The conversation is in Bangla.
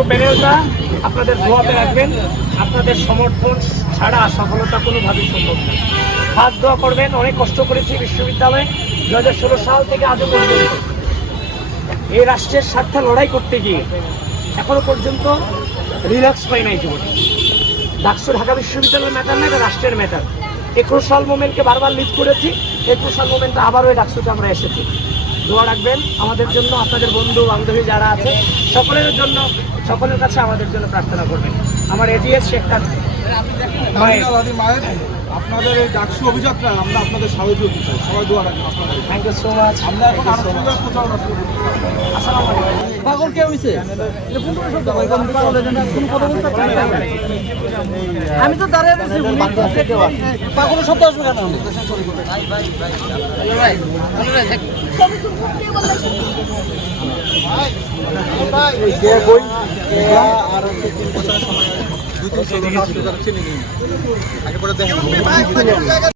পুরো প্যানেলটা আপনাদের দোয়াতে রাখবেন। আপনাদের সমর্থন ছাড়া সফলতা কোনোভাবেই সম্ভব না। খাস দোয়া করবেন, অনেক কষ্ট করেছি বিশ্ববিদ্যালয়ে। দু হাজার ষোলো সাল থেকে আজও পর্যন্ত। এই রাষ্ট্রের স্বার্থে লড়াই করতে গিয়ে এখনও পর্যন্ত রিল্যাক্স পাই নাই জীবনে। ডাকসু ঢাকা বিশ্ববিদ্যালয়ের ম্যাটার না, এটা রাষ্ট্রের ম্যাটার একুশ সাল মোমেন্টকে বারবার লিড করেছি, একুশ সাল মোমেন্টে আবারও এই ডাকসুতে আমরা এসেছি। দোয়া রাখবেন আমাদের জন্য, আপনাদের বন্ধু, বান্ধবী যারা আছে, সকলের জন্য, সকলের কাছে আমাদের জন্য প্রার্থনা করবেন। আমার এজিএস শেখটা মায়ের মায়ের আপনাদের এই ডাকসু অভিযাত্রা আমরা আপনাদের সাহায্য দিতে চাই সবাই দোয়া রাখবেন আপনাদের থ্যাংক ইউ সো মাচ আমরা এখন আনুষ্ঠানিক প্রচারণা শুরু করছি আসসালামু আলাইকুম পাগল কে হইছে আমি তো দাঁড়িয়ে উনি পাগলের শব্দ আসবে কেন আর হচ্ছে তিন বছরের সময় দুই তিন সদস্য যারা চিনি আগে পরে দেখেন